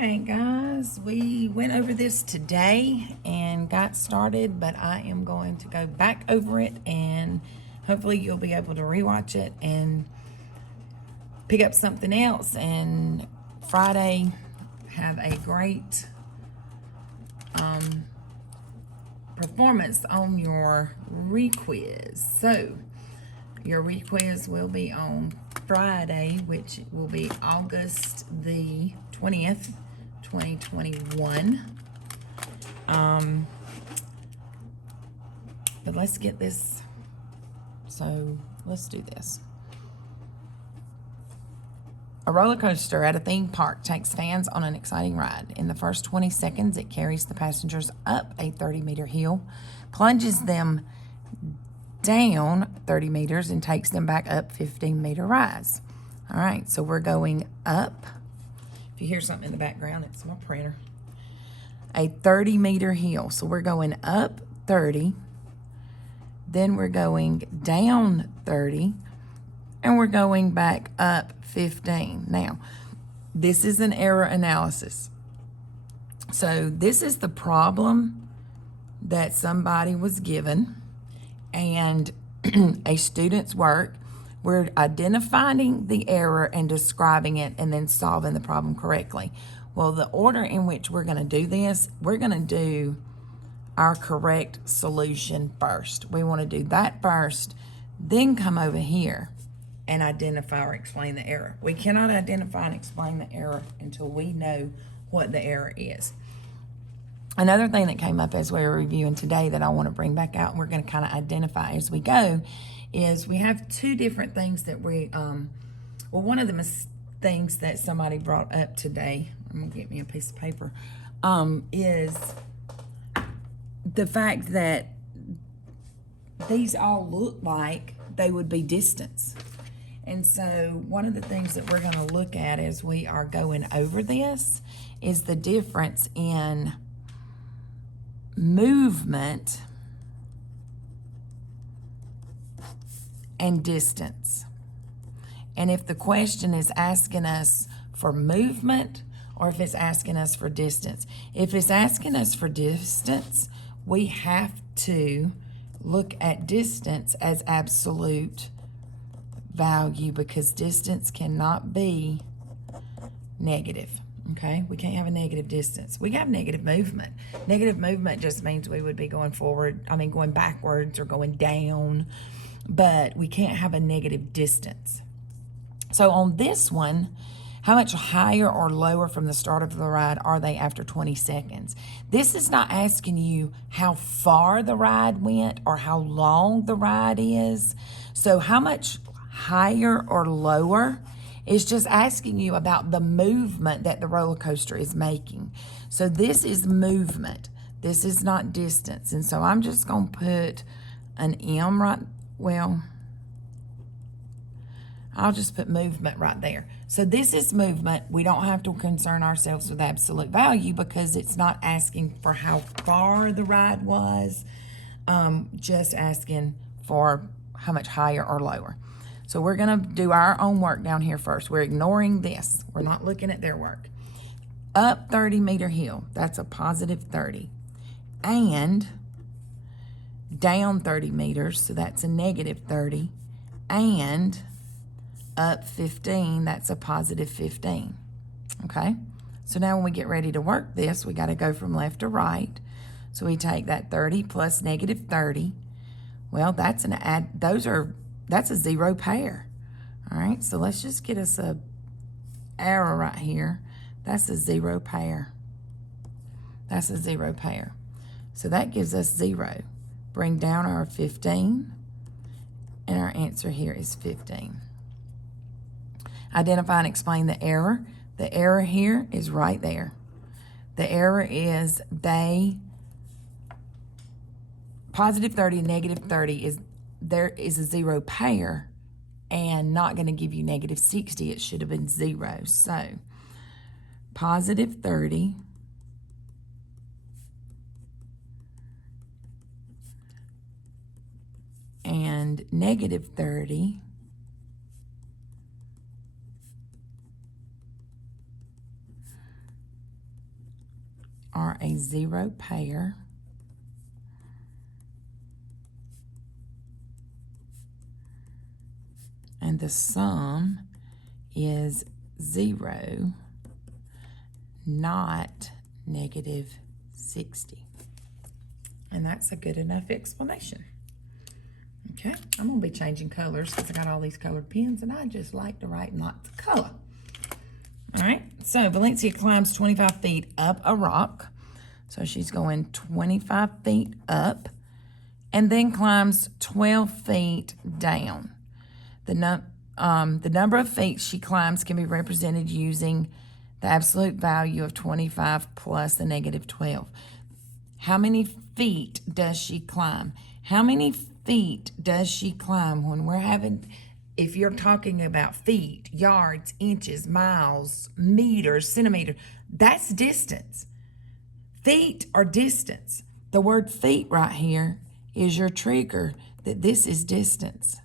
right, guys, we went over this today and got started, but I am going to go back over it and hopefully you'll be able to rewatch it and pick up something else. And Friday, have a great performance on your requiz. So, your requiz will be on Friday, which will be August the 20th, 2021. But let's get this. So let's do this. A roller coaster at a theme park takes fans on an exciting ride. In the first 20 seconds, it carries the passengers up a 30-meter hill, plunges them down 30 meters, and takes them back up 15-meter rise. All right, so we're going up. If you hear something in the background, it's my printer. A 30-meter hill. So we're going up 30, then we're going down 30, and we're going back up 15. Now, this is an error analysis. So this is the problem that somebody was given and a student's work. We're identifying the error and describing it and then solving the problem correctly. Well, the order in which we're going to do this, we're going to do our correct solution first. We want to do that first, then come over here and identify or explain the error. We cannot identify and explain the error until we know what the error is. Another thing that came up as we were reviewing today that I want to bring back out, and we're going to kind of identify as we go, is we have two different things that we, well, one of the things that somebody brought up today, I'm going to get me a piece of paper, is the fact that these all look like they would be distance. And so one of the things that we're going to look at as we are going over this is the difference in movement and distance. And if the question is asking us for movement or if it's asking us for distance. If it's asking us for distance, we have to look at distance as absolute value because distance cannot be negative. Okay, we can't have a negative distance. We have negative movement. Negative movement just means we would be going forward, going backwards or going down, but we can't have a negative distance. So on this one, how much higher or lower from the start of the ride are they after 20 seconds? This is not asking you how far the ride went or how long the ride is. So how much higher or lower is just asking you about the movement that the roller coaster is making. So this is movement. This is not distance. And so I'm just going to put an M right, well, I'll just put movement right there. So this is movement. We don't have to concern ourselves with absolute value because it's not asking for how far the ride was, just asking for how much higher or lower. So we're going to do our own work down here first. We're ignoring this. We're not looking at their work. Up 30-meter hill, that's a positive 30. And down 30 meters, so that's a negative 30. And up 15, that's a positive 15. Okay? So now when we get ready to work this, we got to go from left to right. So we take that 30 plus negative 30. Well, that's an add, that's a zero pair. All right, so let's just get us a arrow right here. That's a zero pair. That's a zero pair. So that gives us 0. Bring down our 15, and our answer here is 15. Identify and explain the error. The error here is right there. The error is positive 30, negative 30 is, there is a 0 pair and not going to give you negative 60. It should have been 0. So positive 30 and negative 30 are a 0 pair. And the sum is 0, not negative 60. And that's a good enough explanation. Okay, I'm going to be changing colors because I got all these colored pens and I just like to write in lots of color. All right, so Valencia climbs 25 feet up a rock. So she's going 25 feet up and then climbs 12 feet down. The number of feet she climbs can be represented using the absolute value of 25 plus the negative 12. How many feet does she climb? How many feet does she climb when we're having, if you're talking about feet, yards, inches, miles, meters, centimeters, that's distance. Feet are distance. The word feet right here is your trigger that this is distance.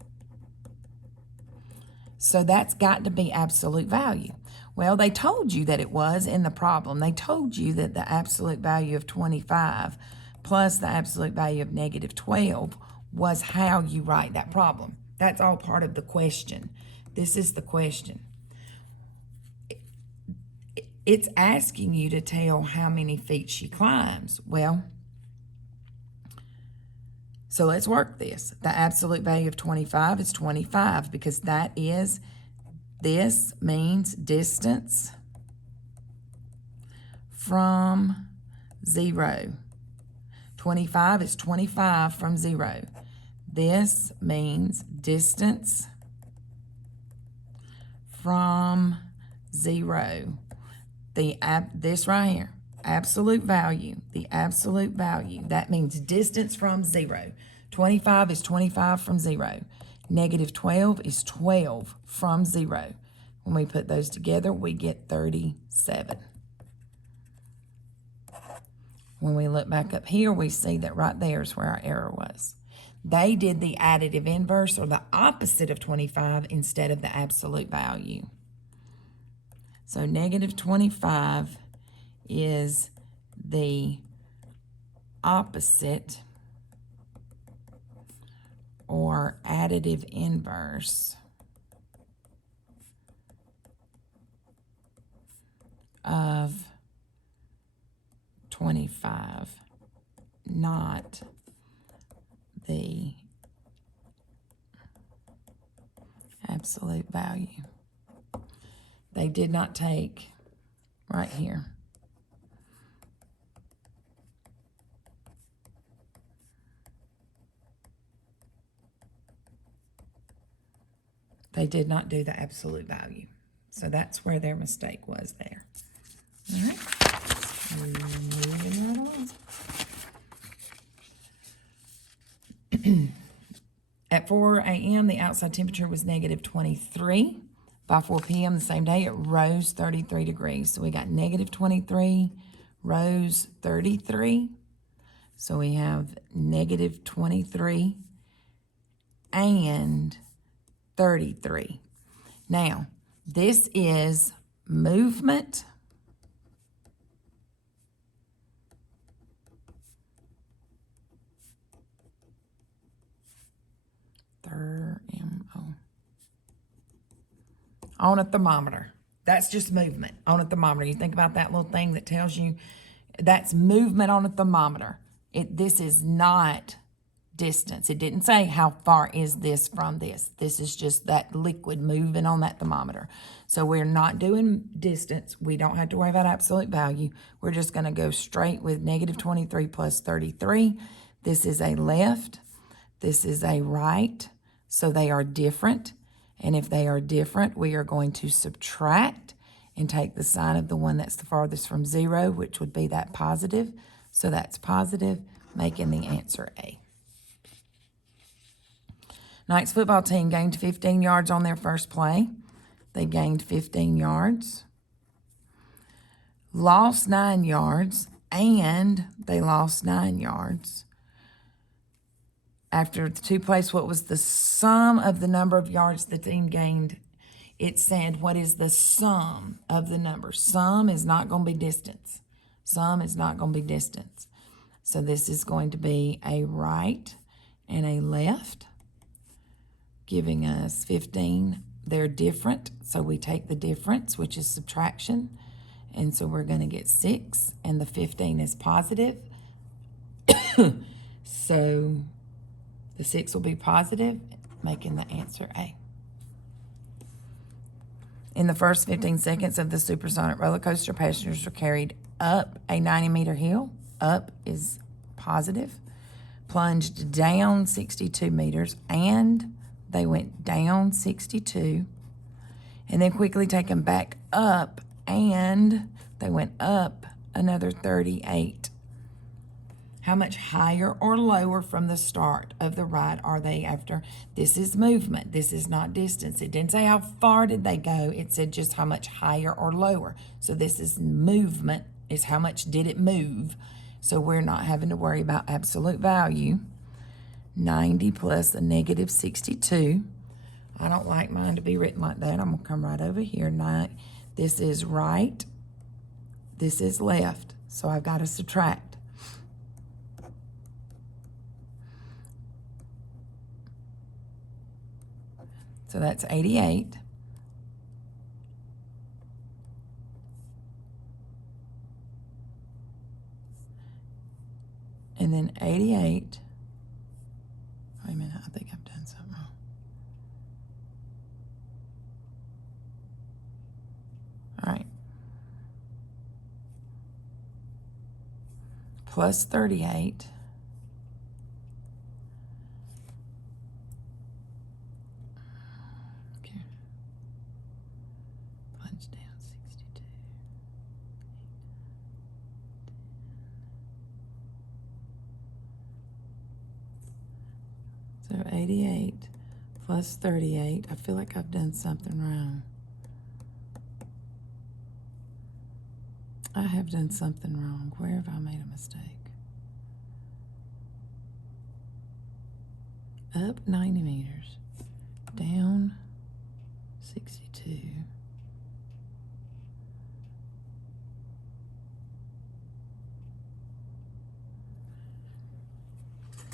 So that's got to be absolute value. Well, they told you that it was in the problem. They told you that the absolute value of 25 plus the absolute value of negative 12 was how you write that problem. That's all part of the question. This is the question. It's asking you to tell how many feet she climbs. Well, so let's work this. The absolute value of 25 is 25 because this means distance from 0. 25 is 25 from 0. This means distance from 0. This right here, absolute value, the absolute value, that means distance from 0. 25 is 25 from 0. Negative 12 is 12 from 0. When we put those together, we get 37. When we look back up here, we see that right there is where our error was. They did the additive inverse, or the opposite of 25, instead of the absolute value. So negative 25 is the opposite, or additive inverse, of 25, not the absolute value. They did not take right here. They did not do the absolute value. So that's where their mistake was there. All right. Moving right on. At 4 a.m., the outside temperature was negative 23. By 4 p.m. the same day, it rose 33 degrees. So we got negative 23, rose 33. So we have negative 23 and 33. Now, this is movement on a thermometer. That's just movement on a thermometer. You think about that little thing that tells you that's movement on a thermometer. This is not distance. It didn't say how far is this from this. This is just that liquid moving on that thermometer. So we're not doing distance. We don't have to worry about absolute value. We're just going to go straight with negative 23 plus 33. This is a left. This is a right. So they are different. And if they are different, we are going to subtract and take the sign of the one that's the farthest from 0, which would be that positive. So that's positive, making the answer A. Knight's football team gained 15 yards on their first play. They gained 15 yards. Lost 9 yards, and they lost 9 yards. After the 2 plays, what was the sum of the number of yards the team gained? It said, what is the sum of the numbers? Sum is not going to be distance. Sum is not going to be distance. So this is going to be a right and a left, giving us 15. They're different, so we take the difference, which is subtraction. And so we're going to get 6, and the 15 is positive. So the 6 will be positive, making the answer A. In the first 15 seconds of the supersonic roller coaster, passengers were carried up a 90-meter hill. Up is positive. Plunged down 62 meters, and they went down 62. And then quickly taken back up, and they went up another 38. How much higher or lower from the start of the ride are they after? This is movement. This is not distance. It didn't say how far did they go. It said just how much higher or lower. So this is movement, is how much did it move. So we're not having to worry about absolute value. 90 plus a negative 62. I don't like mine to be written like that. I'm going to come right over here. This is right. This is left. So I've got to subtract. So that's 88. And then 88. Wait a minute, I think I've done something wrong. All right. Plus 38. Down 62. So 88 plus 38. I feel like I've done something wrong. I have done something wrong. Where have I made a mistake? Up 90 meters. Down 62.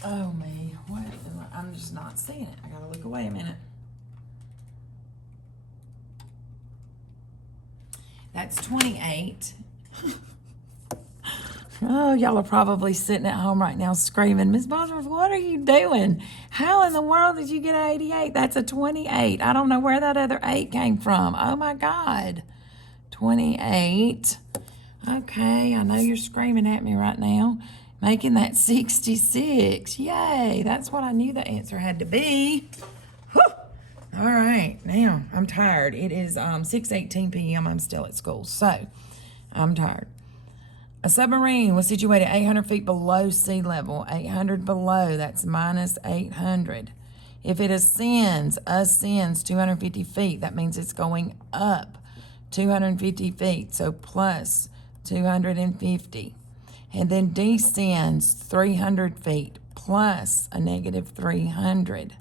Oh, me. What? I'm just not seeing it. I gotta look away a minute. That's 28. Oh, y'all are probably sitting at home right now screaming, Miss Bosworth, what are you doing? How in the world did you get an 88? That's a 28. I don't know where that other 8 came from. Oh, my God. 28. Okay, I know you're screaming at me right now. Making that 66. Yay, that's what I knew the answer had to be. Whew. All right, now I'm tired. It is 6:18 p.m. I'm still at school, so I'm tired. A submarine was situated 800 feet below sea level. 800 below, that's minus 800. If it ascends 250 feet, that means it's going up 250 feet, so plus 250. And then descends 300 feet plus a negative 300.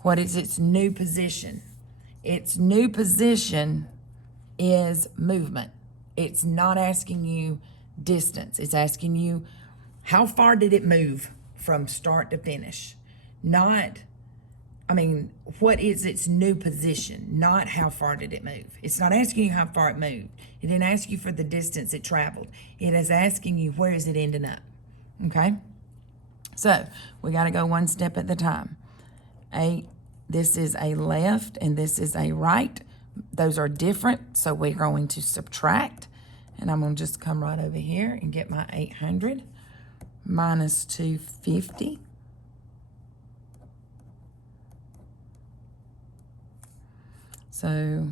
What is its new position? Its new position is movement. It's not asking you distance. It's asking you how far did it move from start to finish? What is its new position? Not how far did it move. It's not asking you how far it moved. It didn't ask you for the distance it traveled. It is asking you where is it ending up. Okay? So we got to go one step at a time. This is a left and this is a right. Those are different, so we're going to subtract. And I'm going to just come right over here and get my 800 minus 250. So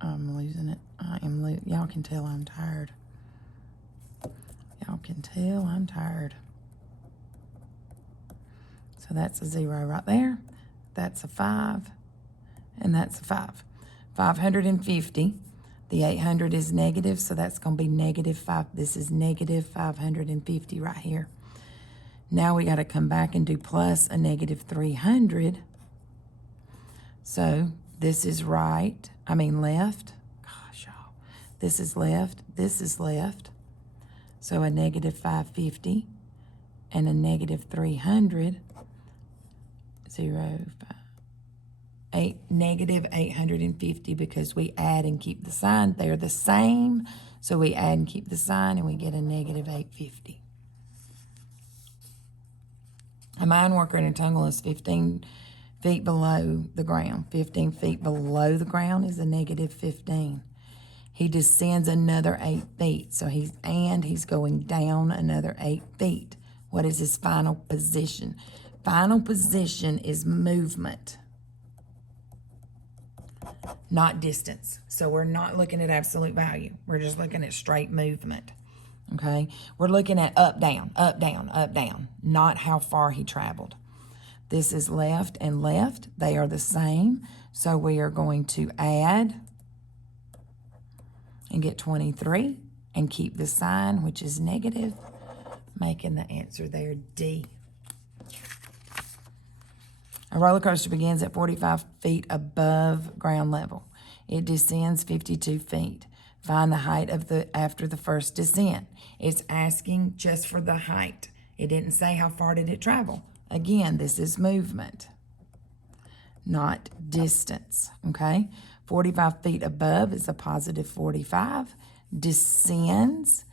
I'm losing it. Y'all can tell I'm tired. Y'all can tell I'm tired. So that's a 0 right there. That's a 5. And that's a 5. 550. The 800 is negative, so that's going to be negative 5. This is negative 550 right here. Now we got to come back and do plus a negative 300. So this is left. Gosh, y'all. This is left. This is left. So a negative 550 and a negative 300. 0, 5, 8, negative 850 because we add and keep the sign. They're the same. So we add and keep the sign and we get a negative 850. A mine worker in a tunnel is 15 feet below the ground. 15 feet below the ground is a negative 15. He descends another 8 feet. So he's going down another 8 feet. What is his final position? Final position is movement, not distance. So we're not looking at absolute value. We're just looking at straight movement. Okay? We're looking at up, down, up, down, up, down, not how far he traveled. This is left and left. They are the same. So we are going to add and get 23 and keep the sign, which is negative, making the answer there D. A roller coaster begins at 45 feet above ground level. It descends 52 feet. Find the height of after the first descent. It's asking just for the height. It didn't say how far did it travel. Again, this is movement, not distance, okay? 45 feet above is a positive 45. Descends,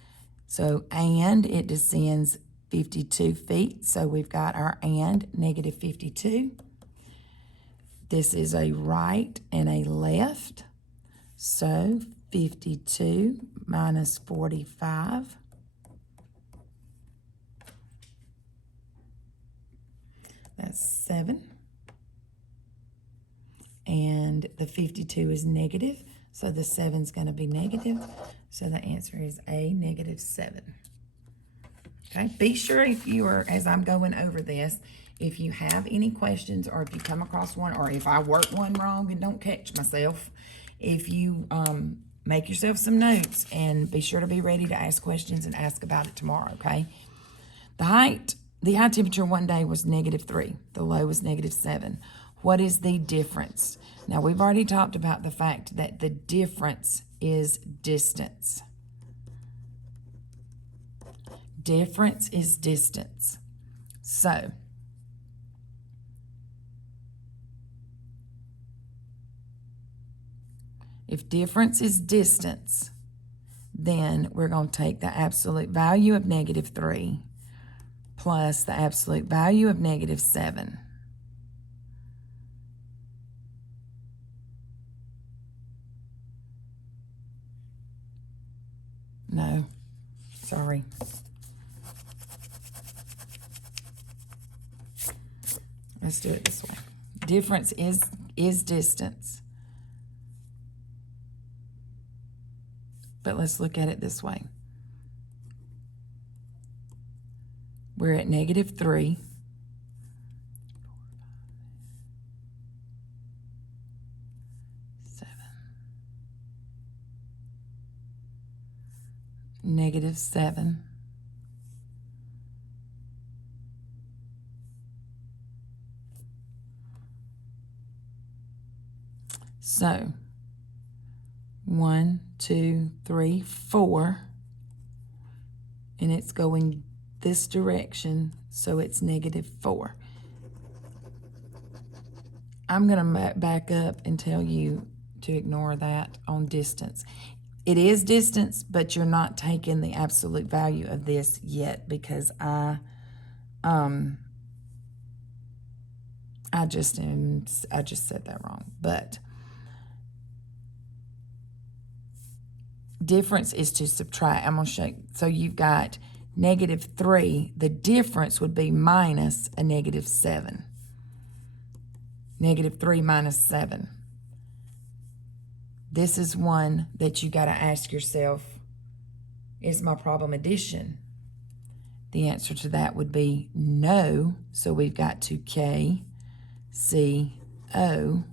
and it descends 52 feet. So we've got our and, negative 52. This is a right and a left. So 52 minus 45. That's 7. And the 52 is negative, so the 7's going to be negative. So the answer is A, negative 7. Okay, be sure if you are, as I'm going over this, if you have any questions or if you come across one or if I work one wrong and don't catch myself, if you make yourself some notes and be sure to be ready to ask questions and ask about it tomorrow, okay? The high temperature one day was negative 3. The low was negative 7. What is the difference? Now, we've already talked about the fact that the difference is distance. Difference is distance. So, if difference is distance, then we're going to take the absolute value of negative 3 plus the absolute value of negative 7. No, sorry. Let's do it this way. Difference is distance. But let's look at it this way. We're at negative 3. Negative 7. So, 1, 2, 3, 4. And it's going this direction, so it's negative 4. I'm going to back up and tell you to ignore that on distance. It is distance, but you're not taking the absolute value of this yet because I just said that wrong. But difference is to subtract. I'm going to show you. So you've got negative 3. The difference would be minus a negative 7. Negative 3 minus 7. This is one that you got to ask yourself, is my problem addition? The answer to that would be no. So we've got to K, C, O.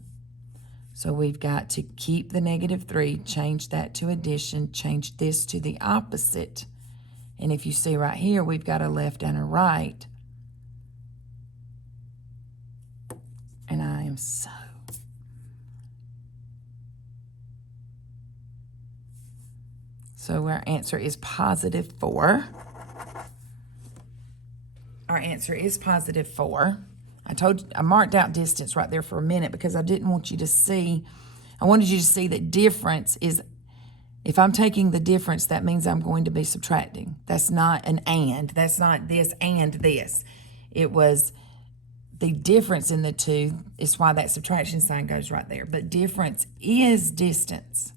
So we've got to keep the negative 3, change that to addition, change this to the opposite. And if you see right here, we've got a left and a right. And I am so... So our answer is positive 4. Our answer is positive 4. I marked out distance right there for a minute because I didn't want you to see, I wanted you to see that difference is, if I'm taking the difference, that means I'm going to be subtracting. That's not an and. That's not this and this. It was the difference in the two is why that subtraction sign goes right there. But difference is distance.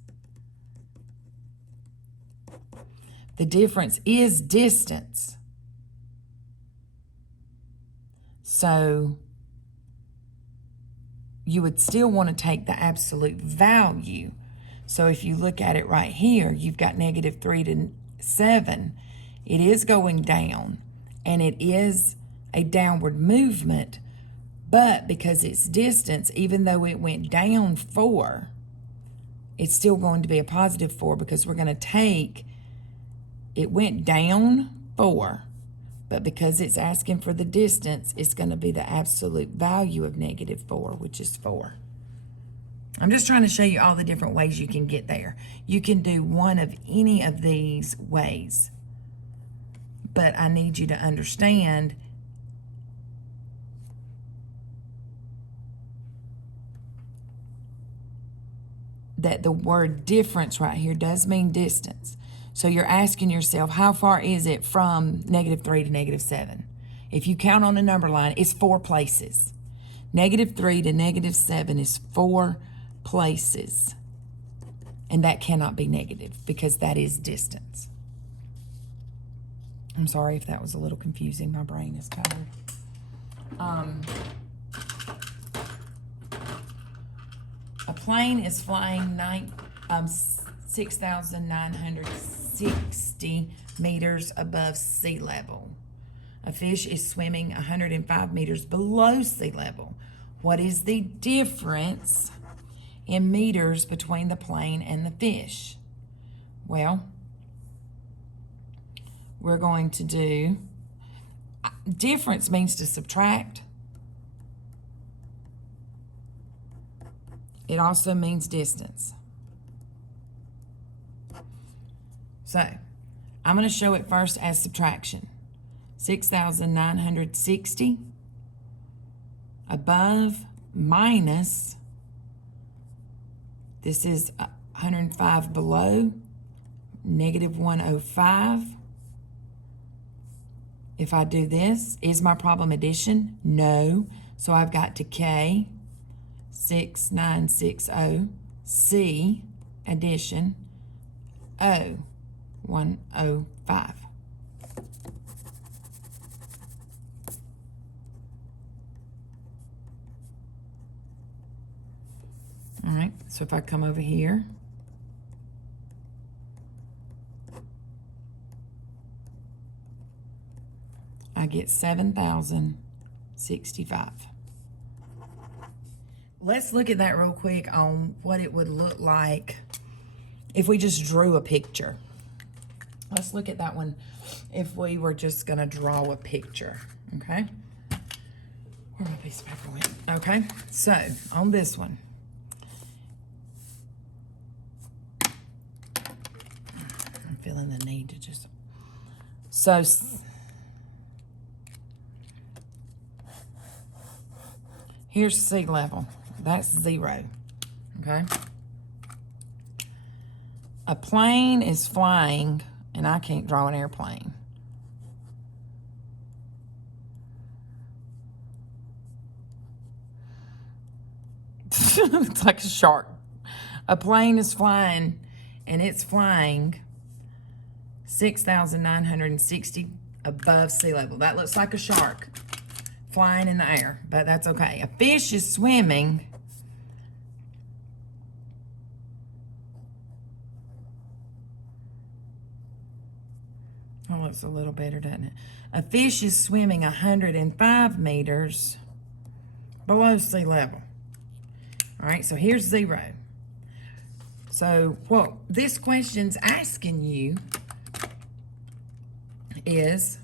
The difference is distance. So you would still want to take the absolute value. So if you look at it right here, you've got negative 3 to 7. It is going down, and it is a downward movement, but because it's distance, even though it went down 4, it's still going to be a positive 4 because we're going to take, it went down 4, but because it's asking for the distance, it's going to be the absolute value of negative 4, which is 4. I'm just trying to show you all the different ways you can get there. You can do one of any of these ways, but I need you to understand that the word difference right here does mean distance. So you're asking yourself, how far is it from negative 3 to negative 7? If you count on a number line, it's 4 places. Negative 3 to negative 7 is 4 places. And that cannot be negative because that is distance. I'm sorry if that was a little confusing. My brain is tired. A plane is flying 6,960 meters above sea level. A fish is swimming 105 meters below sea level. What is the difference in meters between the plane and the fish? Well, we're going to do, difference means to subtract. It also means distance. So, I'm going to show it first as subtraction. 6,960 above minus, this is 105 below, negative 105. If I do this, is my problem addition? No. So I've got to K, 6960, C, addition, O, 105. All right, so if I come over here, I get 7,065. Let's look at that real quick on what it would look like if we just drew a picture. Let's look at that one if we were just going to draw a picture, okay? Where my piece of paper went? Okay, so on this one, I'm feeling the need to just, so here's sea level. That's 0, okay? A plane is flying, and I can't draw an airplane. It's like a shark. A plane is flying, and it's flying 6,960 above sea level. That looks like a shark flying in the air, but that's okay. A fish is swimming oh, looks a little better, doesn't it? A fish is swimming 105 meters below sea level. All right, so here's 0. So what this question's asking you is,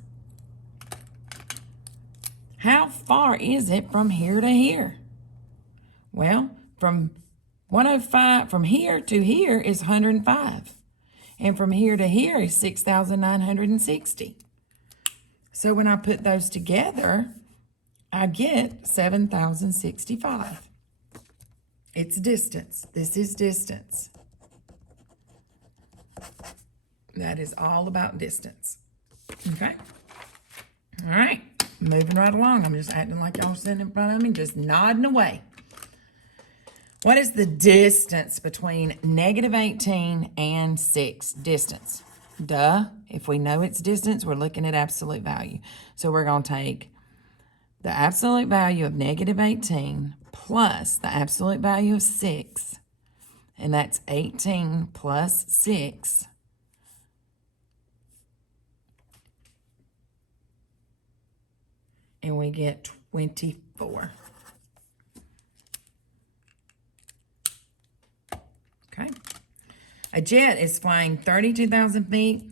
how far is it from here to here? Well, from 105, from here to here is 105. And from here to here is 6,960. So when I put those together, I get 7,065. It's distance. This is distance. That is all about distance. Okay? All right. Moving right along. I'm just acting like y'all sitting in front of me, just nodding away. What is the distance between -18 and 6? Distance. Duh. If we know it's distance, we're looking at absolute value. So we're going to take the absolute value of -18 plus the absolute value of 6, and that's 18 plus 6. And we get 24. Okay. A jet is flying 32,000 feet.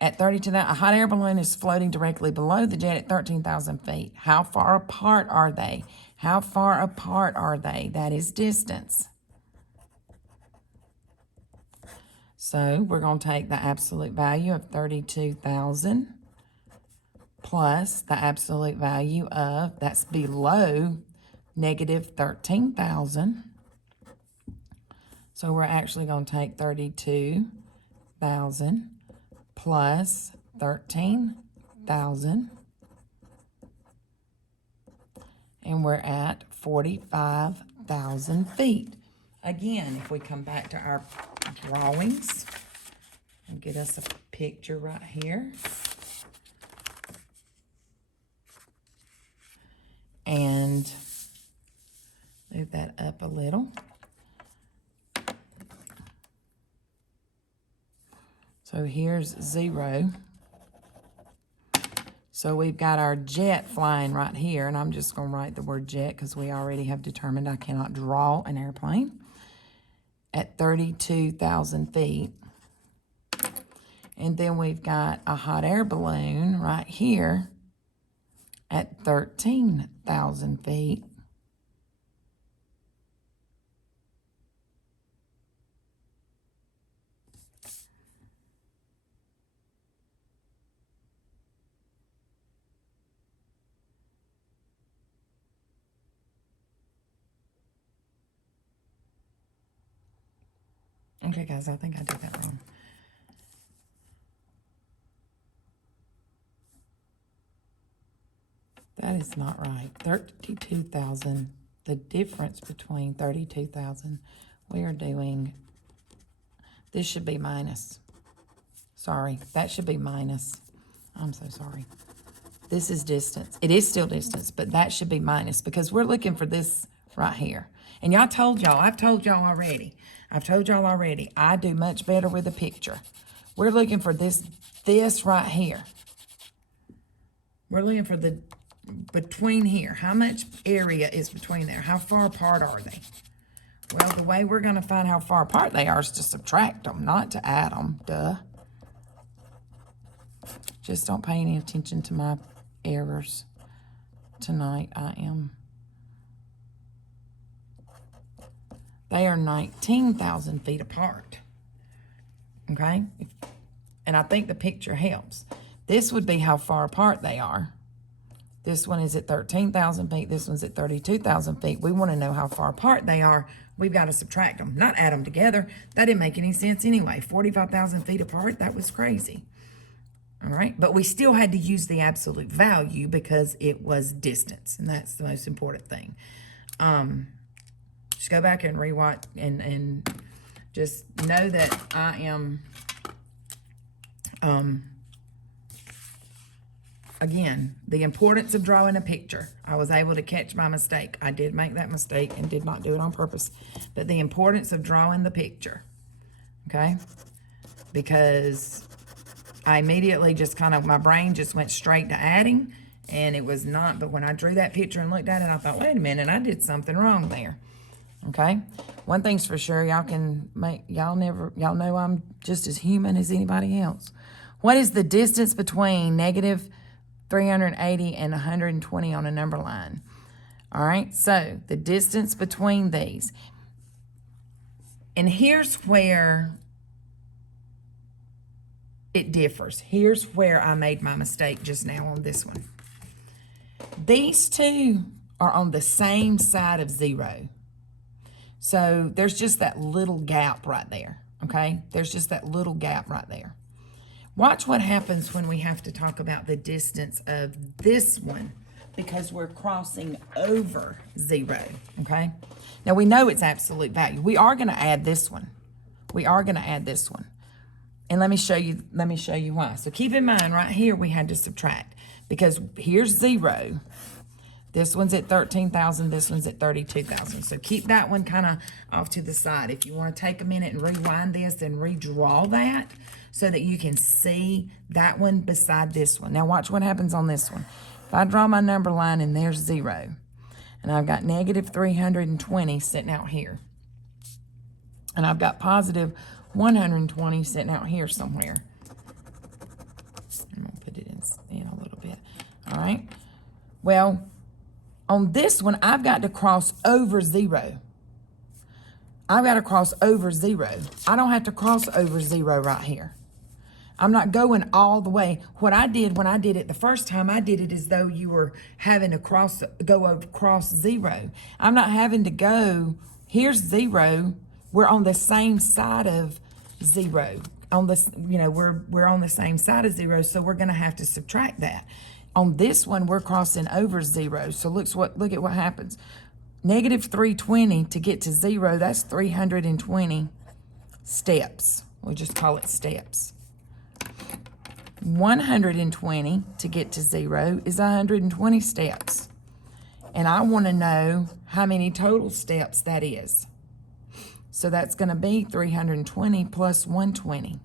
At 32,000, a hot air balloon is floating directly below the jet at 13,000 feet. How far apart are they? How far apart are they? That is distance. So we're going to take the absolute value of 32,000 plus the absolute value of, that's below -13,000. So we're actually going to take 32,000 plus 13,000. And we're at 45,000 feet. Again, if we come back to our drawings and get us a picture right here. And move that up a little. So here's 0. So we've got our jet flying right here, and I'm just going to write the word jet because we already have determined I cannot draw an airplane at 32,000 feet. And then we've got a hot air balloon right here at 13,000 feet. Okay, guys, I think I did that wrong. That is not right. 32,000, the difference between 32,000, we are doing, this should be minus. Sorry, that should be minus. I'm so sorry. This is distance. It is still distance, but that should be minus because we're looking for this right here. And I've told y'all already, I do much better with a picture. We're looking for this right here. We're looking for the between here. How much area is between there? How far apart are they? Well, the way we're going to find how far apart they are is to subtract them, not to add them. Duh. Just don't pay any attention to my errors tonight. They are 19,000 feet apart. Okay? And I think the picture helps. This would be how far apart they are. This one is at 13,000 feet. This one's at 32,000 feet. We want to know how far apart they are. We've got to subtract them, not add them together. That didn't make any sense anyway. 45,000 feet apart, that was crazy. All right, but we still had to use the absolute value because it was distance, and that's the most important thing. Just go back and rewatch and just know that I am, again, the importance of drawing a picture. I was able to catch my mistake. I did make that mistake and did not do it on purpose, but the importance of drawing the picture, okay? Because I immediately just my brain just went straight to adding, and it was not, but when I drew that picture and looked at it, I thought, wait a minute, I did something wrong there, okay? One thing's for sure, y'all know I'm just as human as anybody else. What is the distance between -380 and 120 on a number line? All right, so the distance between these. And here's where it differs. Here's where I made my mistake just now on this one. These two are on the same side of 0. So there's just that little gap right there, okay? There's just that little gap right there. Watch what happens when we have to talk about the distance of this one, because we're crossing over 0, okay? Now we know it's absolute value. We are going to add this one. We are going to add this one. And let me show you why. So keep in mind right here we had to subtract, because here's 0. This one's at 13,000, this one's at 32,000. So keep that one kind of off to the side. If you want to take a minute and rewind this and redraw that so that you can see that one beside this one. Now watch what happens on this one. If I draw my number line and there's 0, and I've got negative 320 sitting out here, and I've got positive 120 sitting out here somewhere. I'm going to put it in a little bit. All right. Well, on this one, I've got to cross over 0. I've got to cross over 0. I don't have to cross over 0 right here. I'm not going all the way. What I did when I did it the first time, I did it as though you were having to go across 0. I'm not having to go, here's 0. We're on the same side of 0. On this, we're on the same side of 0, so we're going to have to subtract that. On this one, we're crossing over 0. So look at what happens. Negative 320 to get to 0, that's 320 steps. We'll just call it steps. 120 to get to 0 is 120 steps. And I want to know how many total steps that is. So that's going to be 320 plus 120.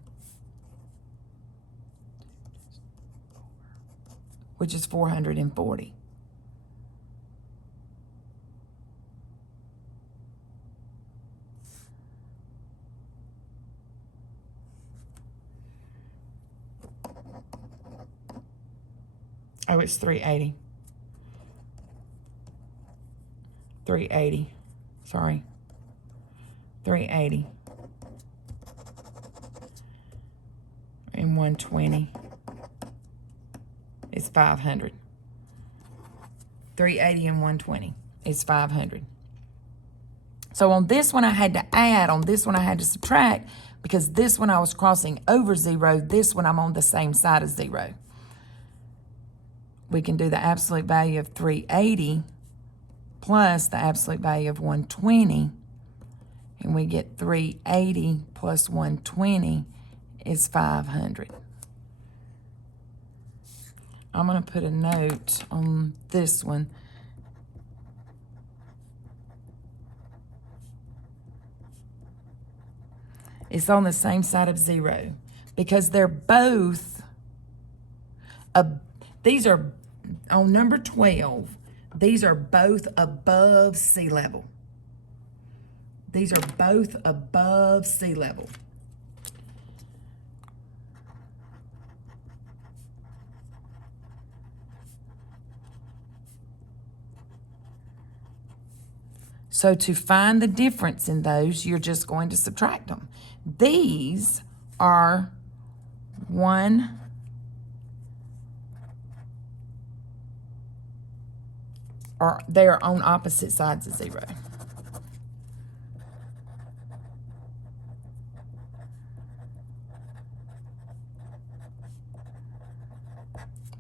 Which is 440. Oh, it's 380. 380. Sorry. 380. And 120. Is 500. 380 and 120 is 500. So on this one I had to add, on this one I had to subtract, because this one I was crossing over 0, this one I'm on the same side of 0. We can do the absolute value of 380 plus the absolute value of 120, and we get 380 plus 120 is 500. I'm going to put a note on this one. It's on the same side of 0, because they're both, these are, on number 12, these are both above sea level. These are both above sea level. So to find the difference in those, you're just going to subtract them. These are they are on opposite sides of 0.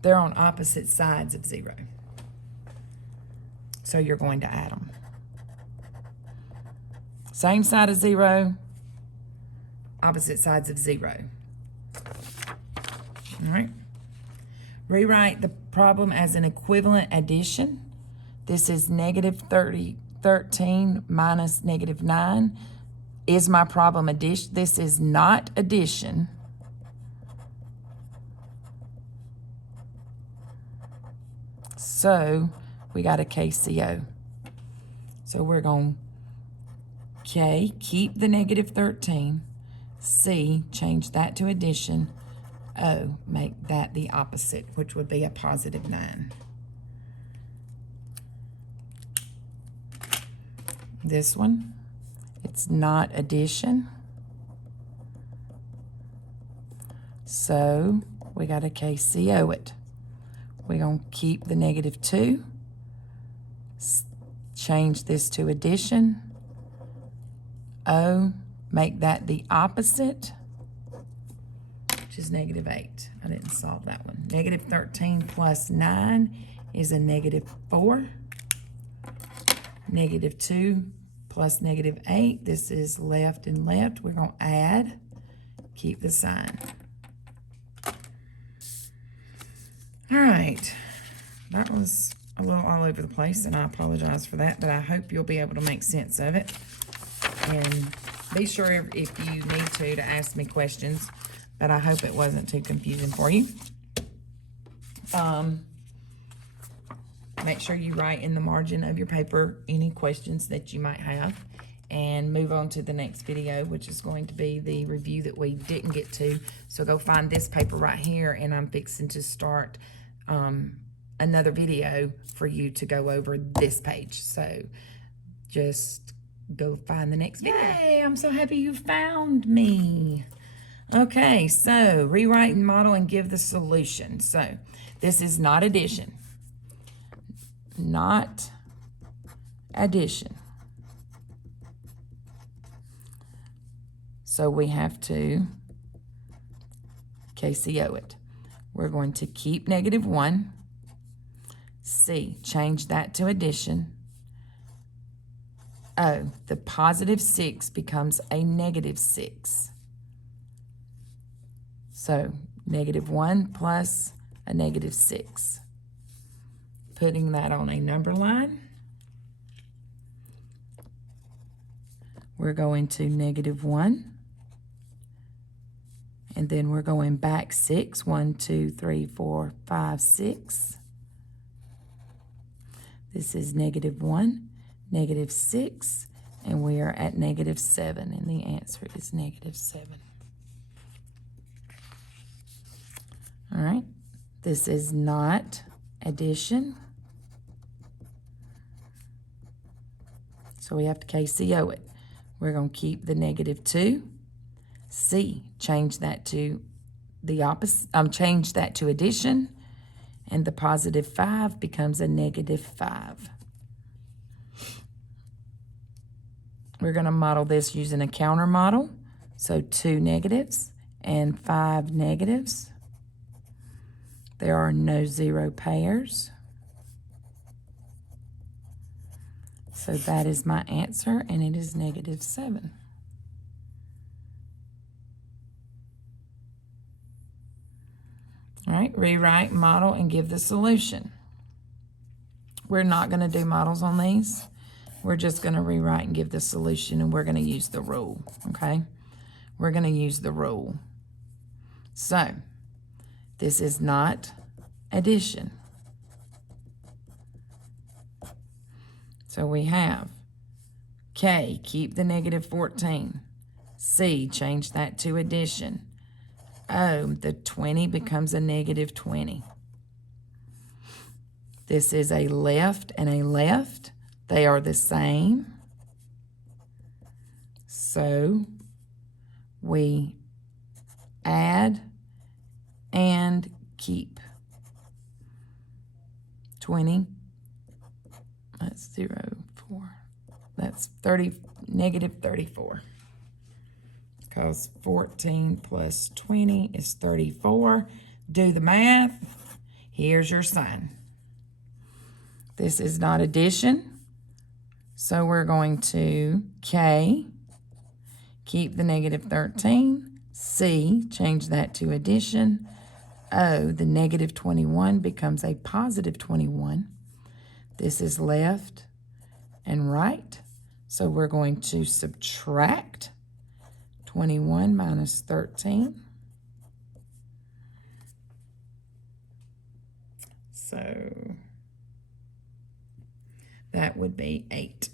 They're on opposite sides of 0. So you're going to add them. Same side of 0, opposite sides of 0. All right. Rewrite the problem as an equivalent addition. This is negative 13 minus negative 9. Is my problem addition? This is not addition. So we got a KCO. So we're going K, keep the negative 13. C, change that to addition. O, make that the opposite, which would be a positive 9. This one, it's not addition. So we got to KCO it. We're going to keep the -2. Change this to addition. O, make that the opposite, which is -8. I didn't solve that one. -13 plus 9 is a -4. -2 plus -8. This is left and left. We're going to add, keep the sign. All right. That was a little all over the place, and I apologize for that, but I hope you'll be able to make sense of it. And be sure if you need to ask me questions, but I hope it wasn't too confusing for you. Make sure you write in the margin of your paper any questions that you might have, and move on to the next video, which is going to be the review that we didn't get to. So go find this paper right here, and I'm fixing to start another video for you to go over this page. So just go find the next video. Yay, I'm so happy you found me. Okay, so rewrite and model and give the solution. So this is not addition. Not addition. So we have to KCO it. We're going to keep -1. C, change that to addition. O, the +6 becomes a -6. So -1 plus a -6. Putting that on a number line. We're going to -1. And then we're going back 6. 1, 2, 3, 4, 5, 6. This is -1, -6, and we are at -7, and the answer is -7. All right, this is not addition. So we have to KCO it. We're going to keep the -2. C, change that to the opposite, change that to addition, and the +5 becomes a -5. We're going to model this using a counter model. So 2 negatives and 5 negatives. There are no 0 pairs. So that is my answer, and it is -7. All right, rewrite, model, and give the solution. We're not going to do models on these. We're just going to rewrite and give the solution, and we're going to use the rule, okay? We're going to use the rule. So, this is not addition. So we have K, keep the -14. C, change that to addition. O, the 20 becomes a -20. This is a left and a left. They are the same. So we add and keep. 20, that's 0, 4. That's -34. Because 14 plus 20 is 34. Do the math. Here's your sign. This is not addition. So we're going to K, keep the -13. C, change that to addition. O, the -21 becomes a +21. This is left and right. So we're going to subtract 21 minus 13. So that would be 8.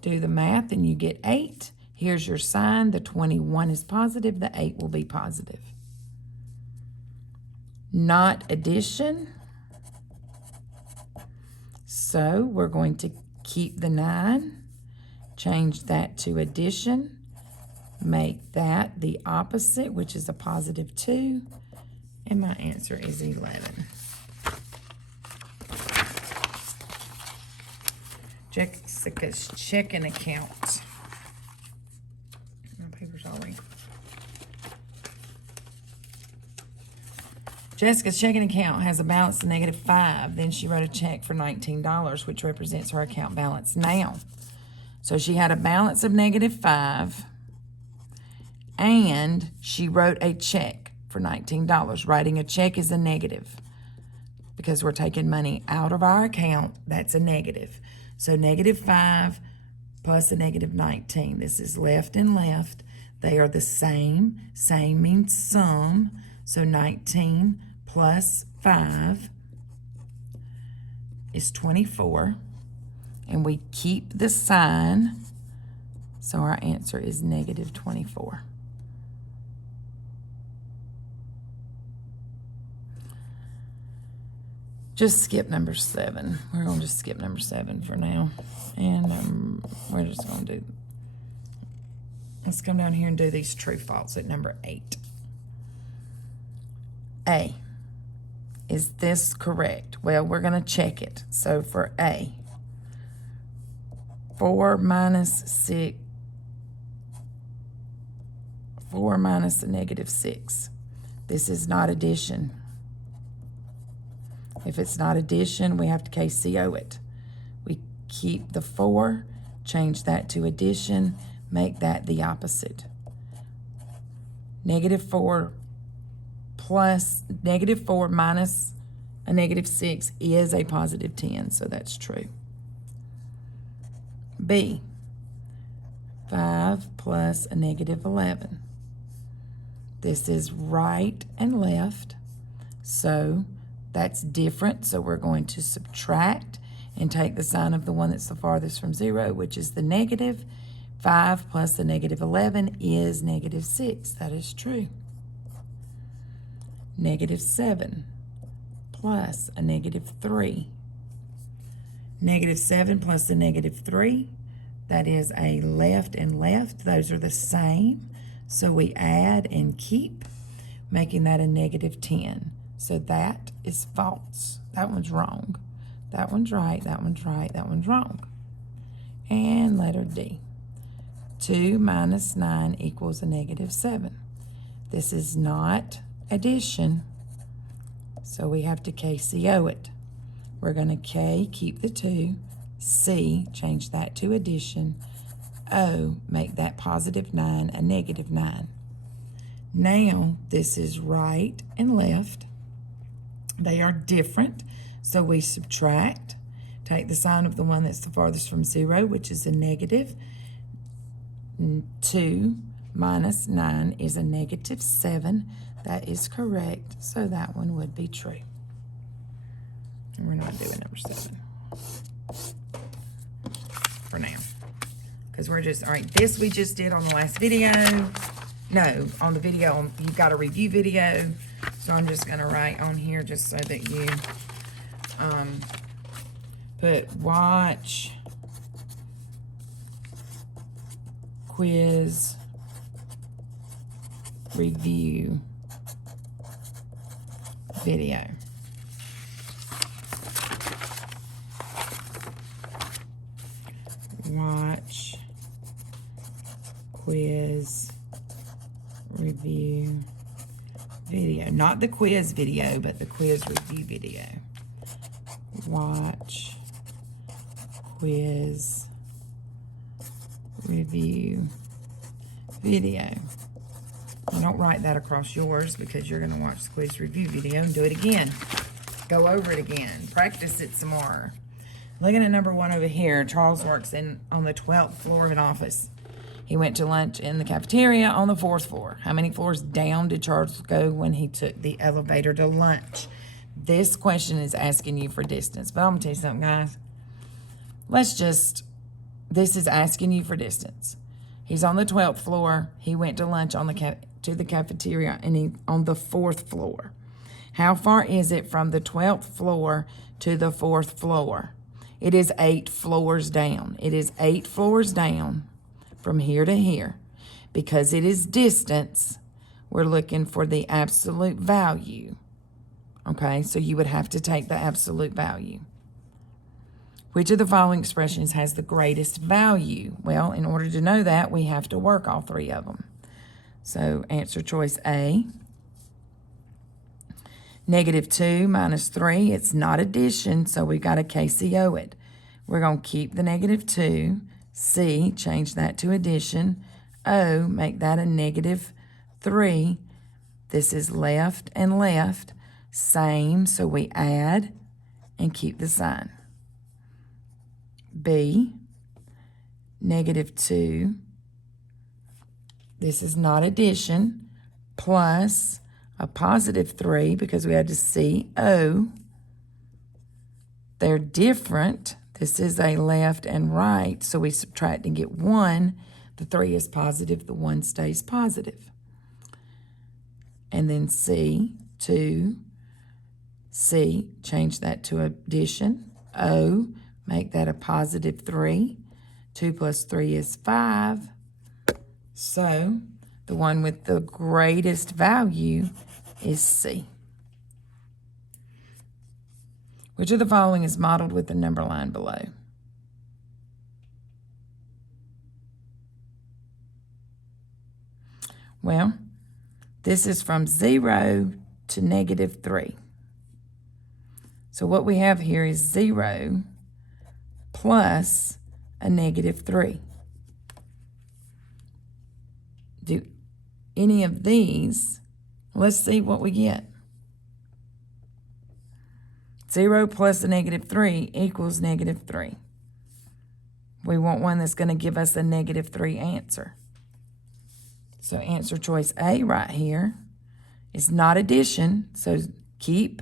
Do the math and you get 8. Here's your sign. The 21 is positive. The 8 will be positive. Not addition. So we're going to keep the 9. Change that to addition. make that the opposite, which is a positive 2, and my answer is 11. Jessica's checking account. My paper's all wrinkled. Jessica's checking account has a balance of -5. Then she wrote a check for $19, which represents her account balance now. So she had a balance of -5, and she wrote a check for $19. Writing a check is a negative because we're taking money out of our account. That's a negative. So -5 plus a -19. This is left and left. They are the same. Same means sum. So 19 plus 5 is 24. And we keep the sign. So our answer is -24. Just skip number 7. We're going to just skip number 7 for now. And we're just going to do, let's come down here and do these true false at number 8. A, is this correct? Well, we're going to check it. So for A, 4 minus a -6. This is not addition. If it's not addition, we have to KCO it. We keep the 4, change that to addition, make that the opposite. -4 plus -4 minus a -6 is a positive 10, so that's true. B, 5 plus a -11. This is right and left, so that's different, so we're going to subtract and take the sign of the one that's the farthest from 0, which is the negative. 5 plus the -11 is -6. That is true. -7 plus a -3. -7 plus the -3, that is a left and left. Those are the same, so we add and keep, making that a -10. So that is false. That one's wrong. That one's right, that one's right, that one's wrong. And letter D. 2 minus 9 equals a -7. This is not addition, so we have to KCO it. We're going to K, keep the 2. C, change that to addition. O, make that +9 a -9. Now, this is right and left. They are different, so we subtract. Take the sign of the one that's the farthest from 0, which is a negative. 2 minus 9 is a -7. That is correct, so that one would be true. And we're not doing number 7 for now, because we're just, all right, this we just did on the last video. No, on the video, you've got a review video. So I'm just going to write on here just so that you put watch quiz review video. Watch quiz review video. Not the quiz video, but the quiz review video. Watch quiz review video. You don't write that across yours because you're going to watch the quiz review video and do it again. Go over it again. Practice it some more. Looking at number 1 over here, Charles works on the 12th floor of an office. He went to lunch in the cafeteria on the 4th floor. How many floors down did Charles go when he took the elevator to lunch? This question is asking you for distance. But I'm going to tell you something, guys. This is asking you for distance. He's on the 12th floor. He went to lunch to the cafeteria, and he's on the 4th floor. How far is it from the 12th floor to the 4th floor? It is 8 floors down. It is 8 floors down from here to here. because it is distance, we're looking for the absolute value. Okay, so you would have to take the absolute value. Which of the following expressions has the greatest value? Well, in order to know that, we have to work all three of them. So answer choice A. -2 minus 3, it's not addition, so we've got to KCO it. We're going to keep the -2. C, change that to addition. O, make that a -3. This is left and left. Same, so we add and keep the sign. B, -2. This is not addition, plus a +3 because we had to see O. They're different. This is a left and right, so we subtract and get 1. The 3 is positive, the 1 stays positive. And then C, 2. C, change that to addition. O, make that a +3. 2 plus 3 is 5. So the one with the greatest value is C. Which of the following is modeled with the number line below? Well, this is from 0 to -3. So what we have here is 0 plus a -3. Do any of these, let's see what we get. 0 plus a -3 equals -3. We want one that's going to give us a -3 answer. So answer choice A right here is not addition, so keep.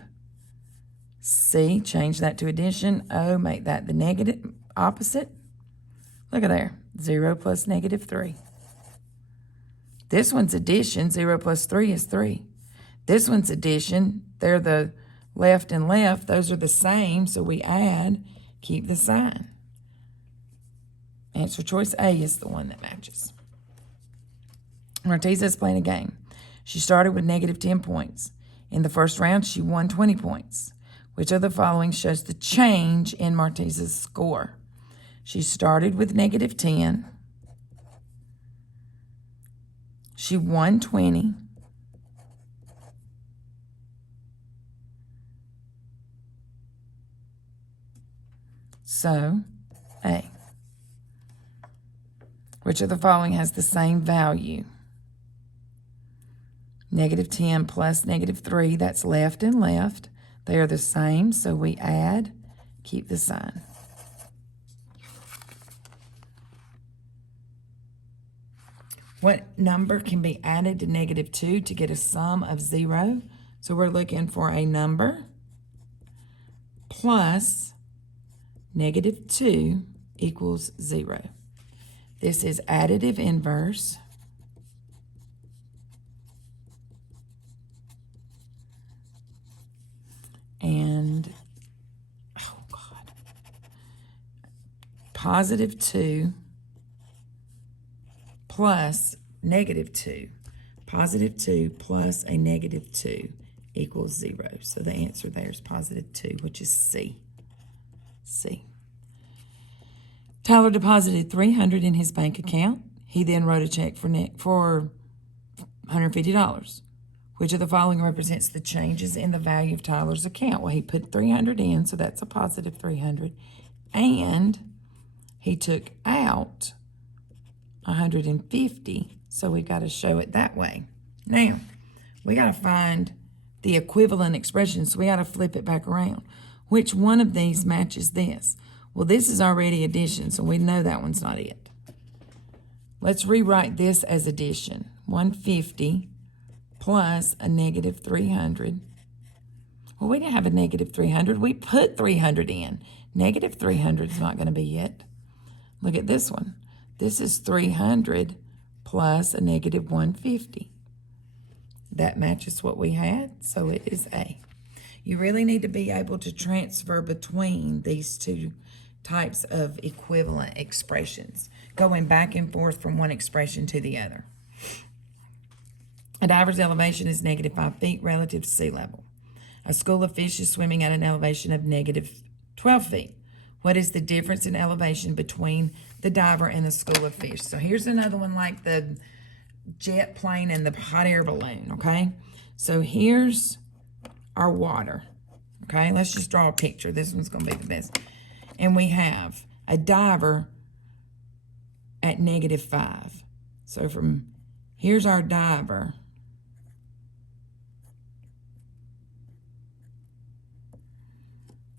C, change that to addition. O, make that the negative opposite. Look at there, 0 plus -3. This one's addition, 0 plus 3 is 3. This one's addition, they're the left and left, those are the same, so we add, keep the sign. Answer choice A is the one that matches. Martiza is playing a game. She started with -10 points. In the first round, she won 20 points. Which of the following shows the change in Martiza's score? She started with -10. She won 20. So, A. Which of the following has the same value? -10 plus -3, that's left and left. They are the same, so we add, keep the sign. What number can be added to -2 to get a sum of 0? So we're looking for a number plus -2 equals 0. This is additive inverse. And, oh God, +2 plus -2. +2 plus a -2 equals 0. So the answer there is +2, which is C. C. Tyler deposited $300 in his bank account. He then wrote a check for $150. Which of the following represents the changes in the value of Tyler's account? Well, he put $300 in, so that's a +300. And he took out $150, so we've got to show it that way. Now, we got to find the equivalent expression, so we got to flip it back around. Which one of these matches this? Well, this is already addition, so we know that one's not it. Let's rewrite this as addition. 150 plus a -300. Well, we didn't have a -300. We put 300 in. -300 is not going to be it. Look at this one. This is 300 plus a -150. That matches what we had, so it is A. You really need to be able to transfer between these two types of equivalent expressions, going back and forth from one expression to the other. A diver's elevation is -5 feet relative to sea level. A school of fish is swimming at an elevation of -12 feet. What is the difference in elevation between the diver and the school of fish? So here's another one like the jet plane and the hot air balloon, okay? So here's our water, okay? Let's just draw a picture. This one's going to be the best. And we have a diver at -5. So here's our diver.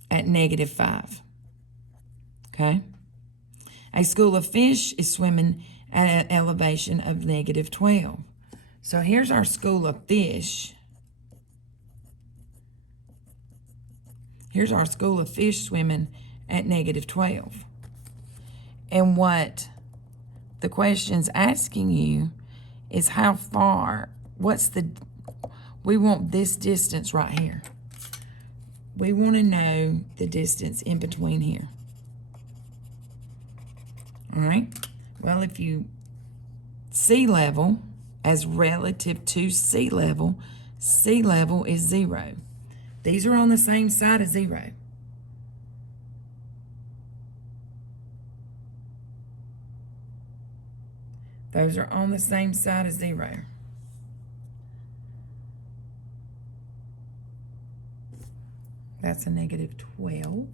At -5, okay? A school of fish is swimming at an elevation of -12. So here's our school of fish. Here's our school of fish swimming at -12. And what the question's asking you is how far, we want this distance right here. We want to know the distance in between here. All right? Well, if you sea level as relative to sea level is 0. These are on the same side as 0. Those are on the same side as 0. That's a -12.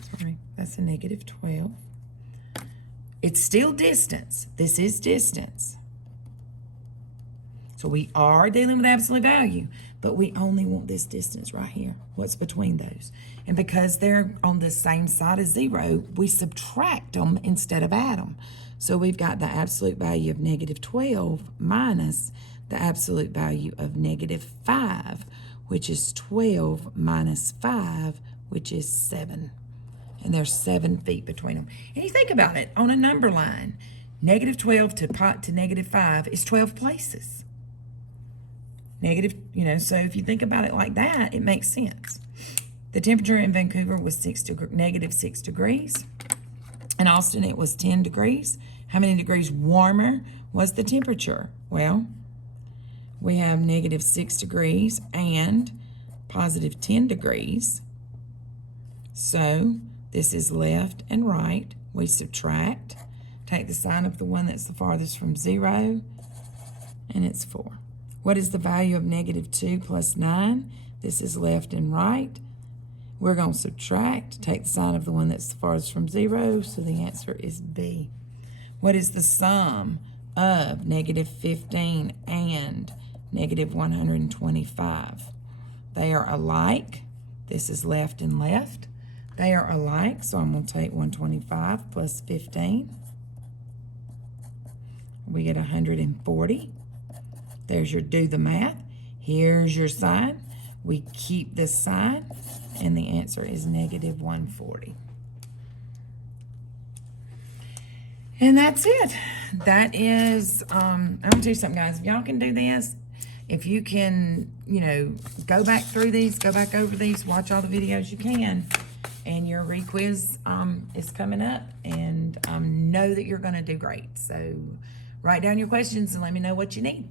Sorry, that's a -12. It's still distance. This is distance. So we are dealing with absolute value, but we only want this distance right here. What's between those? And because they're on the same side as 0, we subtract them instead of add them. So we've got the absolute value of -12 minus the absolute value of -5, which is 12 minus 5, which is 7. And there's 7 feet between them. And you think about it, on a number line, -12 to -5 is 12 places. So if you think about it like that, it makes sense. The temperature in Vancouver was -6 degrees. In Austin, it was 10 degrees. How many degrees warmer was the temperature? Well, we have -6 degrees and +10 degrees. So this is left and right. We subtract. Take the sign of the one that's the farthest from 0, and it's 4. What is the value of -2 plus 9? This is left and right. We're going to subtract. Take the sign of the one that's the farthest from 0, so the answer is B. What is the sum of -15 and -125? They are alike. This is left and left. They are alike, so I'm going to take 125 plus 15. We get 140. There's your do the math. Here's your sign. We keep this sign, and the answer is -140. And that's it. That is, I'm going to tell you something, guys. If y'all can do this, if you can, go back through these, go back over these, watch all the videos you can, and your re-quiz is coming up, and know that you're going to do great. So write down your questions and let me know what you need.